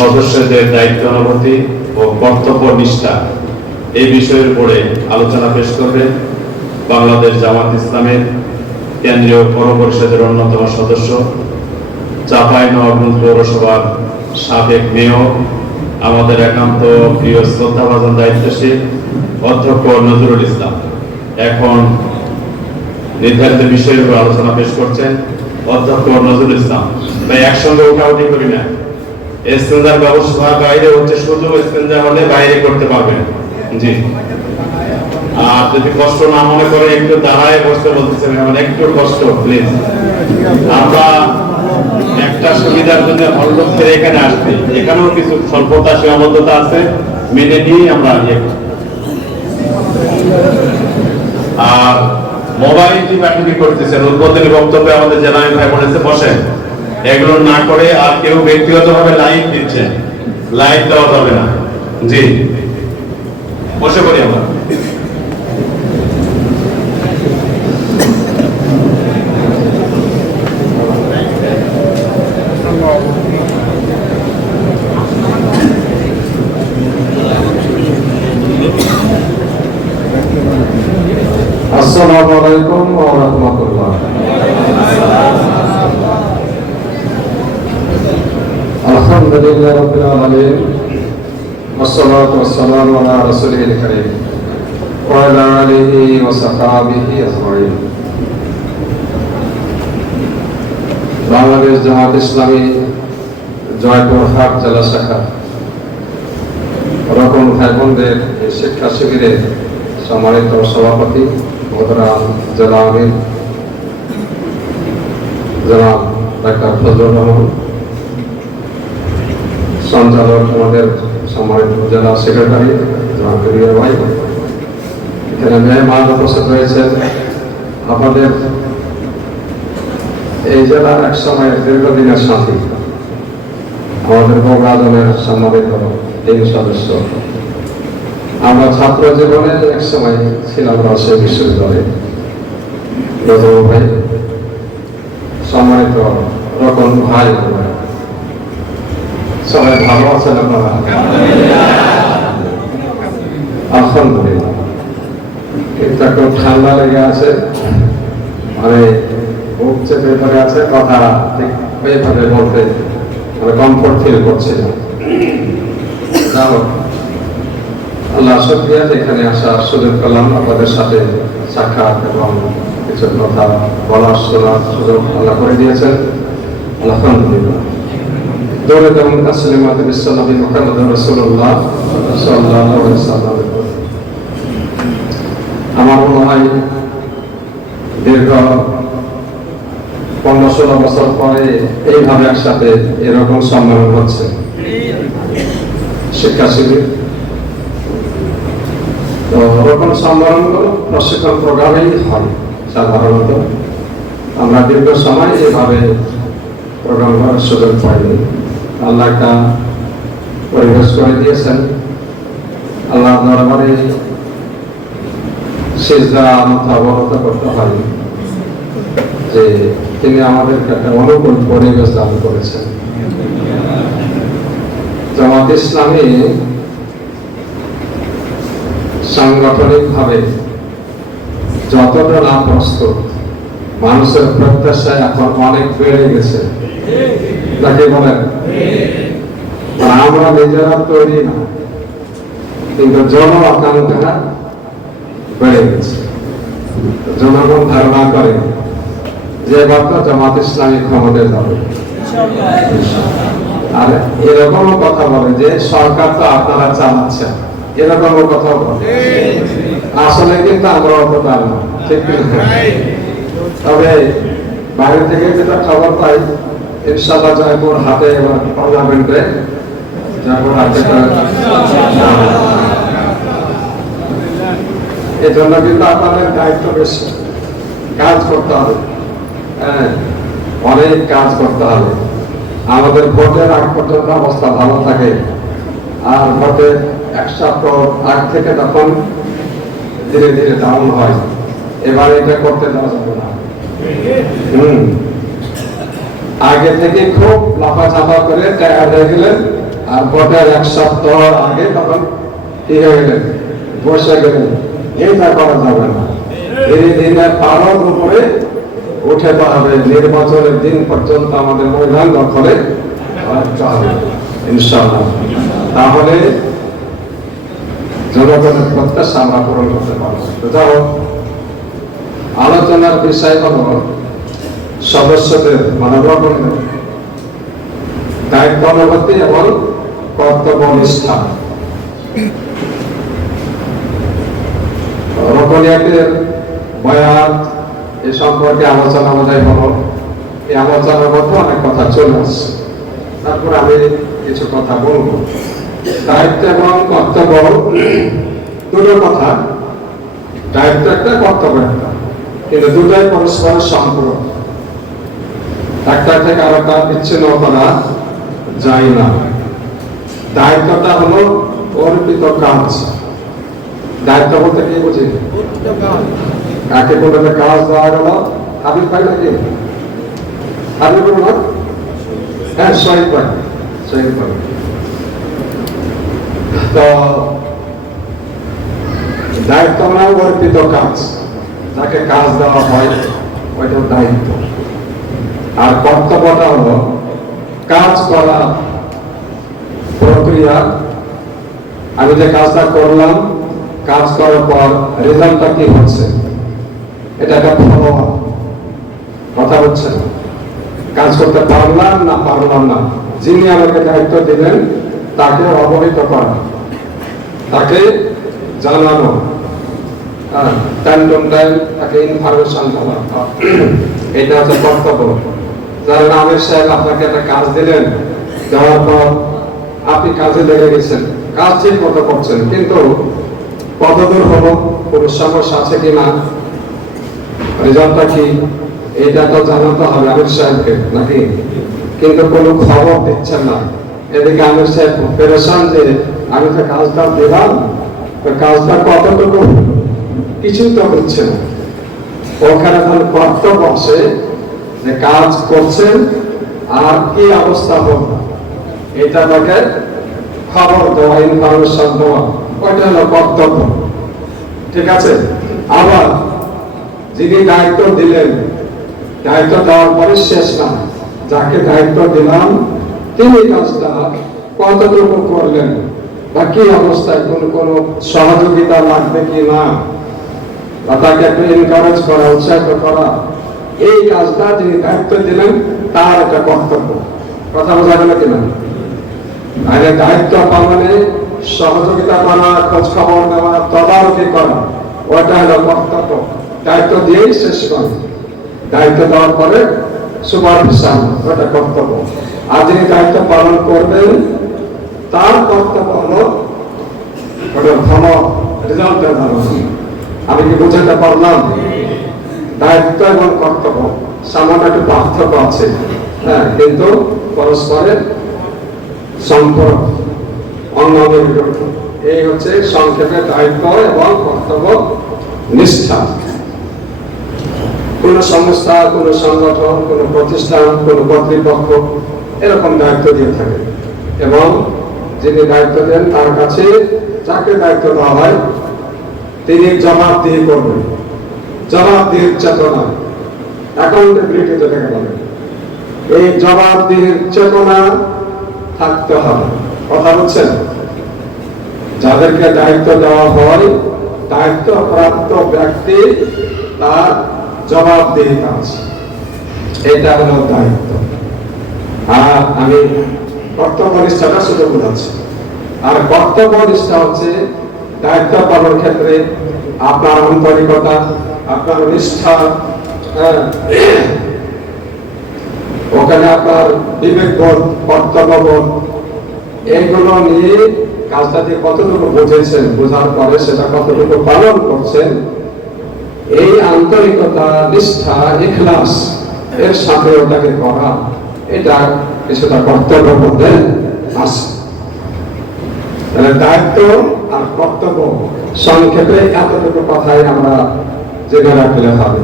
সদস্যদের দায়িত্বানুভূতি ও কর্তব্য নিষ্ঠা এই বিষয়ের উপরে আলোচনা পেশ করবেন বাংলাদেশ জামাত ইসলামের কেন্দ্রীয় পৌরপরিষদের অন্যতম সদস্য, চাঁপাইনবাবগঞ্জ পৌরসভার সাবেক মেয়র, আমাদের একান্ত প্রিয় শ্রদ্ধাভাজন দায়িত্বশীল অধ্যক্ষ নজরুল ইসলাম। এখন নির্ধারিত বিষয়ের উপর আলোচনা পেশ করছেন অধ্যক্ষ নজরুল ইসলাম। তাই একসঙ্গে উঠাউঠি করি না। ইস্তেঞ্জার ব্যবস্থা বাইরে হচ্ছে, শুধু ইস্তেঞ্জা হলে বাইরে করতে পারবেন। জি, আর যদি কষ্ট না মনে করে একটু দাঁড়ায় বসতে বলতেছেন, এখন একটু কষ্ট প্লিজ। আমরা একটা সুবিধার জন্য হলরুম থেকে এখানে আসছি, এখানেও কিছু স্বল্পতা সীমাবদ্ধতা আছে, মেনে নিয়ে আমরা আর মোবাইল টিপাটিপি করতেছেন। উদ্বোধনী বক্তব্যে আমাদের জেলা ভাই বলেছে বসেন, এগুলো না করে আর কেউ ব্যক্তিগতভাবে লাইভ দিচ্ছেন, লাইভ দেওয়া যাবে না। জি, বসে পড়ি আমরা। আসসালামু আলাইকুম ওয়া রাহমাতুল্লাহ। আলহামদুলিল্লাহি রাব্বিল আলামিন, ওয়াসসালাতু ওয়াসসালামু আলা রাসূলিল কারীম ওয়া আলা আলিহি ওয়া সাহবিহি আজমাইন। বাংলাদেশ জামাত ইসলামী জয়পুরহাট জেলা শাখা রকম ভাই বোনদের শিক্ষা শিবিরের সম্মানিত সভাপতি মোহতারাম জেলা আমির জনাব ডাক্তার ফজলুর রহমান, সঞ্চালক আমাদের সম্মানিত জেলা সেক্রেটারি জনাব কবির ভাই, এখানে মেহমান উপস্থিত রয়েছেন আমাদের এই জেলার এক সময় দীর্ঘদিনের সাথী আমাদের বগুড়া জেলার সম্মানিত তিন সদস্য। আমরা ছাত্র জীবনে এক সময় ছিলাম রাজশাহী বিশ্ববিদ্যালয়ে। ভাই, সম্মানিত রকম ভাই, সবাই ভালো আছেন আপনারা? আলহামদুলিল্লাহ। কিন্তু একটু ঠান্ডা লেগে আছে, মানে বুক চেপে ধরে আছে, কথা ঠিক এইভাবে বলতে মানে কমফোর্ট ফিল করছে না। আল্লাহ শুকরিয়া, এখানে আসার সুযোগ পেলাম, আপনাদের সাথে সাক্ষাৎ এবং কিছু কথা বলার শোনার সুযোগ আল্লাহ করে দিয়েছেন। আলহামদুলিল্লাহ। দৌলত এবং তাসলিমাত বিশ্বনবী মুহাম্মদ রাসূলুল্লাহ সাল্লাল্লাহু আলাইহি ওয়াসাল্লাম। আমার মনে হয় দীর্ঘ 15-16 বছর পরে এইভাবে একসাথে এরকম সম্মেলন হচ্ছে। শিক্ষা শিবির তো ওরকম সম্মেলনগুলো প্রশিক্ষণ প্রোগ্রামেই হয় সাধারণত। আমরা দীর্ঘ সময় এইভাবে প্রোগ্রাম করার সুযোগ পাইনি। আল্লাহ একটা পরিবেশ করে দিয়েছেন। আল্লাহ দরবারে সিজদা মাথা অবনত করতে হয় যে তিনি আমাদেরকে একটা অনুকূল পরিবেশ দান করেছেন। জামাত ইসলামী সাংগঠনিক ভাবে যতটা না প্রস্তুত, মানুষের প্রত্যাশা এখন অনেক বেড়ে গেছে, তাকে বলেন আমরা নিজেরা তৈরি না, কিন্তু জন আকাঙ্ক্ষা বেড়ে গেছে। জনগণ ধারণা করে যে বার্তা জামাত ইসলামী ক্ষমতায় যাবে, আর এরকমও কথা বলে যে সরকার তো আপনারা চালাচ্ছেন, এরকমও কথা বলে। আসলে কিন্তু আমরা অতটা না, ঠিক না? তবে বাইরে থেকে যেটা খবর পাই, ইনশাআল্লাহ জয়পুর হাটে এবার পার্লামেন্টে জয়পুর হাটে এই জন্য কিন্তু আপনাদের দায়িত্ব বেশি, কাজ করতে হবে। হ্যাঁ, অনেক কাজ করতে হবে। আমাদের ভোটের আগ পর্যন্ত অবস্থা ভালো থাকে, আর ভোটের এক সপ্তাহ আগ থেকে তখন ধীরে ধীরে ডাউন হয়। এবার এটা করতে দেওয়া যাবে না। আগে থেকে খুব লাফাঝাফা করে টায়ার হয়ে গেলেন, আর ভোটের 1 সপ্তাহ আগে তখন কি হয়ে গেলেন, বসে গেলেন। এইটা করা যাবে না। ধীরে ধীরে পালন উপরে উঠে হবে। নির্বাচনের দিন পর্যন্ত আমাদের ময়দান দখলে রাখতে হবে ইনশাআল্লাহ। তাহলে জনগণের প্রত্যাশা আমরা পূরণ করতে পারবো। যাও, আলোচনার বিষয় হলো সদস্যদের মানববন্ধন, দায়িত্ব অনুভূতি এবং কর্তব্য নিষ্ঠা। রোকনিয়াতের বয়ান এ সম্পর্কে আলোচনা বোঝাই হলো। এই আলোচনার মধ্যে অনেক কথা চলে আসছে, তারপর আমি কিছু কথা বলবো। দায়িত্ব এবং কর্তব্য দুটো কথা, দায়িত্ব একটা, কর্তব্য একটা, কিন্তু দুটোই পরস্পরের সম্পর্ক। একটা থেকে আরেকটা বিচ্ছিন্ন করা যায় না। দায়িত্বটা হলো অর্পিত কাজ। দায়িত্ব বলতে কি বুঝি? কাকে কোনো কাজ দেওয়া গেল, হাবিব ভাই নাকি হাবিব না, হ্যাঁ শহীদ ভাই, শহীদ ভাই। তো দায়িত্ব মানে অর্পিত কাজ, যাকে কাজ দেওয়া হয় ওইটা দায়িত্ব। আর কর্তব্যটা হলো কাজ করা প্রক্রিয়া। আমি যে কাজটা করলাম, কাজ করার পর রেজাল্টটা কি হচ্ছে, এটা একটা ফলো। কথা হচ্ছে না, কাজ করতে পারলাম না পারলাম না, যিনি আমাকে দায়িত্ব দিলেন তাকে অবহিত করা, তাকে জানানো, টাইম টু টাইম তাকে ইনফরমেশন দেওয়া, এটা হচ্ছে কর্তব্য। যারা আমির সাহেব আপনাকে একটা কাজ দিলেন, দেওয়ার পর আপনি কাজে লেগে গেছেন, কাজ ঠিক মতো করছেন, কিন্তু কতদূর হলো, কোনো সমস্যা আছে কিনা, রেজাল্টটা কি, এটা তো জানাতে হবে আমির সাহেবকে নাকি? কিন্তু কোনো খবর দিচ্ছেন না। এদিকে আমির সাহেব পেরেশান যে আমি তো কাজটা দিলাম, কাজটা কতটুকু, কিছু তো হচ্ছে না। ওখানে তাহলে কর্তব্য আছে যে কাজ করছেন আর কি অবস্থা হোক, এটা তাকে খবর দেওয়া, ইনফরমেশন দেওয়া, ওইটা হলো কর্তব্য। ঠিক আছে? আবার যিনি দায়িত্ব দিলেন, দায়িত্ব দেওয়ার পরে শেষ না, যাকে দায়িত্ব দিলাম তিনি কাজটা কতটুকু করলেন বা কি অবস্থায়, কোন সহযোগিতা লাগবে কি না, বা তাকে একটু এনকারেজ করা, উৎসাহিত করা, এই কাজটা যিনি দায়িত্ব দিলেন তার একটা কর্তব্য। কথা বোঝা গেল কিনা? আরে দায়িত্ব পালনে সহযোগিতা করা, খোঁজ খবর নেওয়া, তদারকি করা, ওটা হলো কর্তব্য। দায়িত্ব দিয়েই শেষ করে, দায়িত্ব দেওয়ার পরে সুপারভিশন, ওটা কর্তব্য। আর যিনি দায়িত্ব পালন করবেন তার কর্তব্য হলো ওটা ভালো রেজাল্ট দেওয়া। আমি কি বুঝাতে পারলাম? দায়িত্ব এবং কর্তব্য সামান্য একটু পার্থক্য আছে, হ্যাঁ, কিন্তু পরস্পরের সম্পর্ক অন্যদের। এই হচ্ছে সংক্ষেপে দায়িত্ব এবং কর্তব্য নিষ্ঠা। কোন সংস্থা, কোন সংগঠন, কোন প্রতিষ্ঠান, কোন কর্তৃপক্ষ এরকম দায়িত্ব দিয়ে থাকে, এবং যিনি দায়িত্ব দেন তার কাছে, যাকে দায়িত্ব দেওয়া হয় তিনি জবাবদিহি করবেন। জবাবদিহির চেতনা, অ্যাকাউন্টেবিলিটি যেটাকে বলে, এই জবাবদিহির চেতনা থাকতে হবে। কথা বলছেন? যাদেরকে দায়িত্ব দেওয়া হয়, দায়িত্ব প্রাপ্ত ব্যক্তি তার জবাবদিহিতা আছে, এটা হলো দায়িত্ব। আর আমি কর্তব্য নিষ্ঠাটা শুধু বোঝাচ্ছি। আর কর্তব্য নিষ্ঠা হচ্ছে দায়িত্ব পালনের ক্ষেত্রে আপনার আন্তরিকতা, আপনার নিষ্ঠা, ওখানে আপনার বিবেকবোধ, কর্তব্যবোধ, এইগুলো নিয়ে কাজটাকে কতটুকু বুঝেছেন, বোঝার পরে সেটা কতটুকু পালন করছেন, এই আন্তরিকতা, নিষ্ঠা, ইখলাস এর সাথে ওটাকে করা, এটা কিছুটা কর্তব্যের মধ্যে আছে। তাহলে দায়িত্ব আর কর্তব্য সংক্ষেপে এতটুকু কথাই আমরা জেনে রাখলে হবে।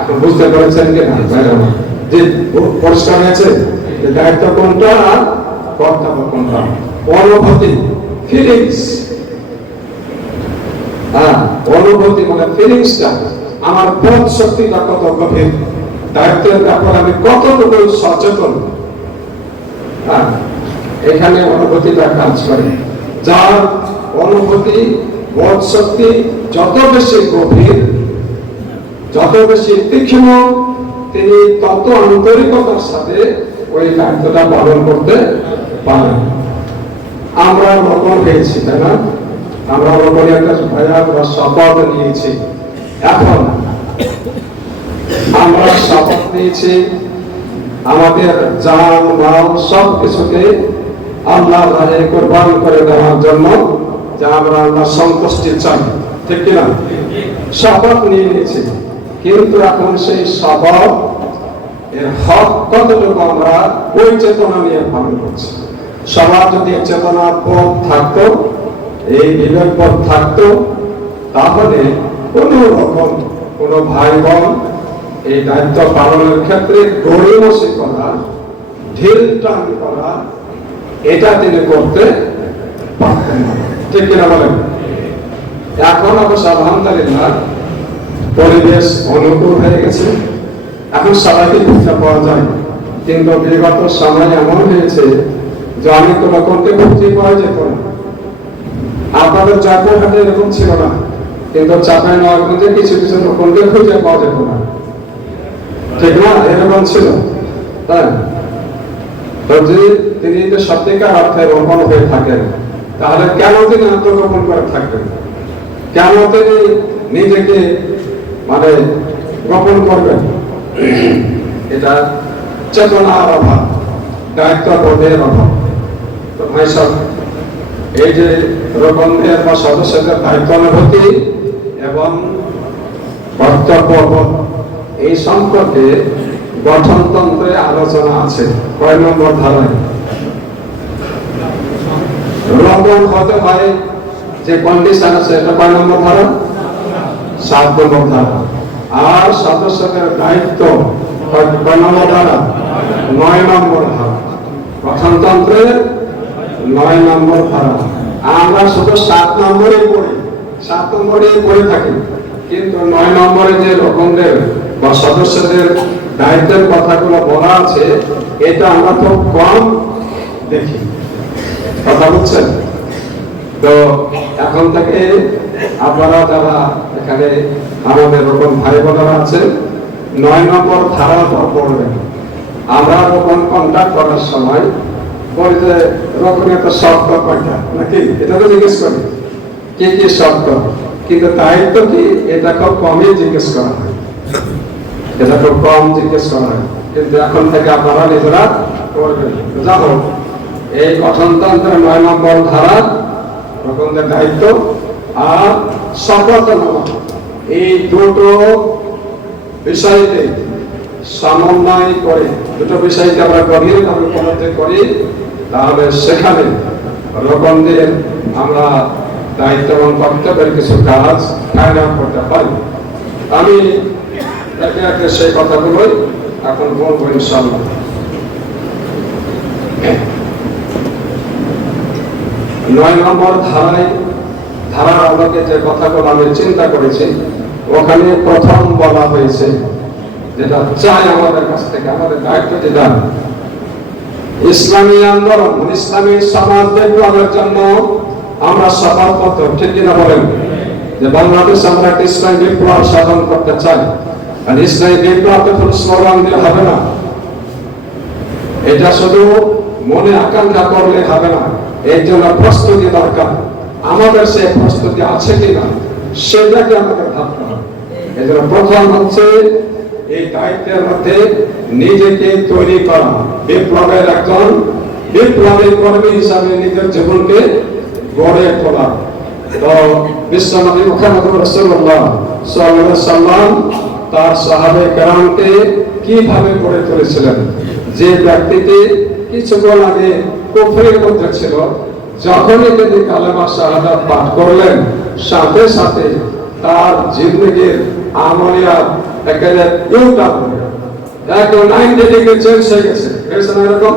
এখন বুঝতে পেরেছেন কি না? যে পরিষ্কার হয়েছে যে দায়িত্ব কোনটা আর কর্তব্য কোনটা? অনুভূতি, ফিলিংস। হ্যাঁ, অনুভূতি মানে ফিলিংসটা, আমার বোধ শক্তিটা কত গভীর, দায়িত্বের ব্যাপারে আমি কতটুকু সচেতন। হ্যাঁ, এখানে অনুভূতিটা কাজ করে। যার অনুভূতি, বোধ শক্তি যত বেশি গভীর, যত বেশি তীক্ষ্ণ, তিনি তত আন্তরিকতার সাথে ওই দায়িত্বটা পালন করতে পারেন। আমরা রোপণ পেয়েছি, তাই না? আমরা রোপণে একটা ভয়াবহ শপথ নিয়েছি। এখন আমরা শপথ নিয়েছি আমাদের জান মাল সব কিছুকে আল্লাহর রাহে কুরবান করে দেওয়ার জন্য, যে আমরা আল্লাহর সন্তুষ্টি চাই, ঠিক কিনা? শপথ নিয়ে নিয়েছি, কিন্তু এখন সেই শপথ এর হক কতটুকু আমরা ওই চেতনা নিয়ে পালন করছি। সবার যদি চেতনা বোধ থাকতো, এই বিবেক বোধ থাকতো, তাহলে কোনো রকম কোনো ভাই বোন এই দায়িত্ব পালনের ক্ষেত্রে গড়িমসি করা, ঢিল টান করা, এটা তিনি করতে পারতেন না, ঠিক কিনা বলেন? এখন অবশ্য আলহামদুলিল্লাহ পরিবেশ অনুকূল হয়ে গেছে, এখন সবাইকে খুঁজে পাওয়া যায়। কিন্তু বিগত সময় এমন হয়েছে যে অনেক রকমকে খুঁজে পাওয়া যেত না। আপনাদের চাঁপাইহাটে এরকম ছিল না, কিন্তু চাঁপাইনবাবগঞ্জে কিছু কিছু রকমকে খুঁজে পাওয়া যেত না, ঠিক না? এরকম ছিল, তাই? তো যদি তিনি সত্যিকার অর্থে রোপণ হয়ে থাকেন, তাহলে কেন তিনি আত্মগোপন করে থাকবেন? কেন তিনি নিজেকে মানে গোপন করবেন? এটা চেতনার অভাব, দায়িত্ববোধের অভাব। তো ভাই সব, এই যে রোপণের বা সদস্যদের দায়িত্বানুভূতি এবং কর্তব্যবোধ, এই সম্পর্কে গঠনতন্ত্রে আলোচনা আছে। কয় নম্বর ধারায়? রোপণ হতে হয় যে কন্ডিশন আছে, এটা কয় নম্বর ধারা? 7 নম্বর ধারা। আর সদস্যদের দায়িত্ব কয় নম্বর ধারা? 9 নম্বর ধারা। গঠনতন্ত্রের 9 নম্বর ধারা। আমরা শুধু 7 নম্বরে পড়ি, 7 নম্বরে পড়ে থাকি, কিন্তু 9 নম্বরে যে রকমদের বা সদস্যদের দায়িত্বের কথাগুলো বলা আছে, এটা আমরা তো কম দেখি। কথা বলছেন তো? এখন থেকে আপনারা যারা এখানে আমাদের রকম ভাই বোনেরা আছেন, 9 নম্বর ধারাটা পড়বেন। আমরা রকম কন্ট্যাক্ট করার সময় বলি যে রকমের একটা শর্ত কয়টা নাকি, এটা তো জিজ্ঞেস করি কি কি শর্ত, কিন্তু দায়িত্ব কি, এটা খুব কমই জিজ্ঞেস করা হয়, এটা খুব কম জিজ্ঞেস করা হয়। কিন্তু এখন থেকে আপনারা নিজেরা করবেন। জানো, এই গঠনতন্ত্রের 9 নম্বর ধারা রকমদের দায়িত্ব আর শপথ নেওয়া, এই দুটো বিষয়কে সমন্বয় করে, দুটো বিষয়কে আমরা গভীরভাবে উপলব্ধি করি, তাহলে সেখানে রকমদের আমরা দায়িত্ব এবং কর্তব্যের কিছু কাজ ফাইনাল করতে পারি। আমি একে একে সেই কথাগুলোই এখন বলবো ইনশাআল্লাহ। 9 নম্বর ধারার আলোকে যে কথাগুলো আমি চিন্তা করেছি, ওখানে প্রথম বলা হয়েছে যেটা চাই আমাদের কাছ থেকে, আমাদের দায়িত্ব যেটা ইসলামী আন্দোলন, ইসলামী সমাজ বিপ্লবের জন্য আমরা শপথবদ্ধ, ঠিক কিনা বলেন? যে বাংলাদেশ আমরা একটা ইসলামী বিপ্লব সাধন করতে চাই। আর ইসলামী বিপ্লব তো স্লোগান দিয়ে হবে না, এটা শুধু মনে আকাঙ্ক্ষা করলে হবে না, এর জন্য প্রস্তুতি দরকার। আমাদের সেই প্রস্তুতি আছে কিনা সেটাকে আমাদের ভাবতে হবে। এই জন্য প্রথম হচ্ছে এই দায়িত্বের মধ্যে নিজেকে তৈরি করা, বিপ্লবের একজন বিপ্লবী কর্মী হিসাবে নিজের জীবনকে গড়ে তোলা। তো বিশ্বনবী মুহাম্মদ রাসূলুল্লাহ সাল্লাল্লাহু আলাইহি ওয়াসাল্লাম তার সাহাবে কেরামকে কিভাবে গড়ে তুলেছিলেন? যে ব্যক্তিটি কিছুক্ষণ আগে কুফরের মধ্যে ছিল, যখনই তিনি কালেমা শাহাদাত পাঠ করলেন, সাথে সাথে তার জিন্দেগির আমলিয়াত একেবারে ইউটার্ন হয়ে গেল, 90 ডিগ্রি চেঞ্জ হয়ে গেছে। এরকম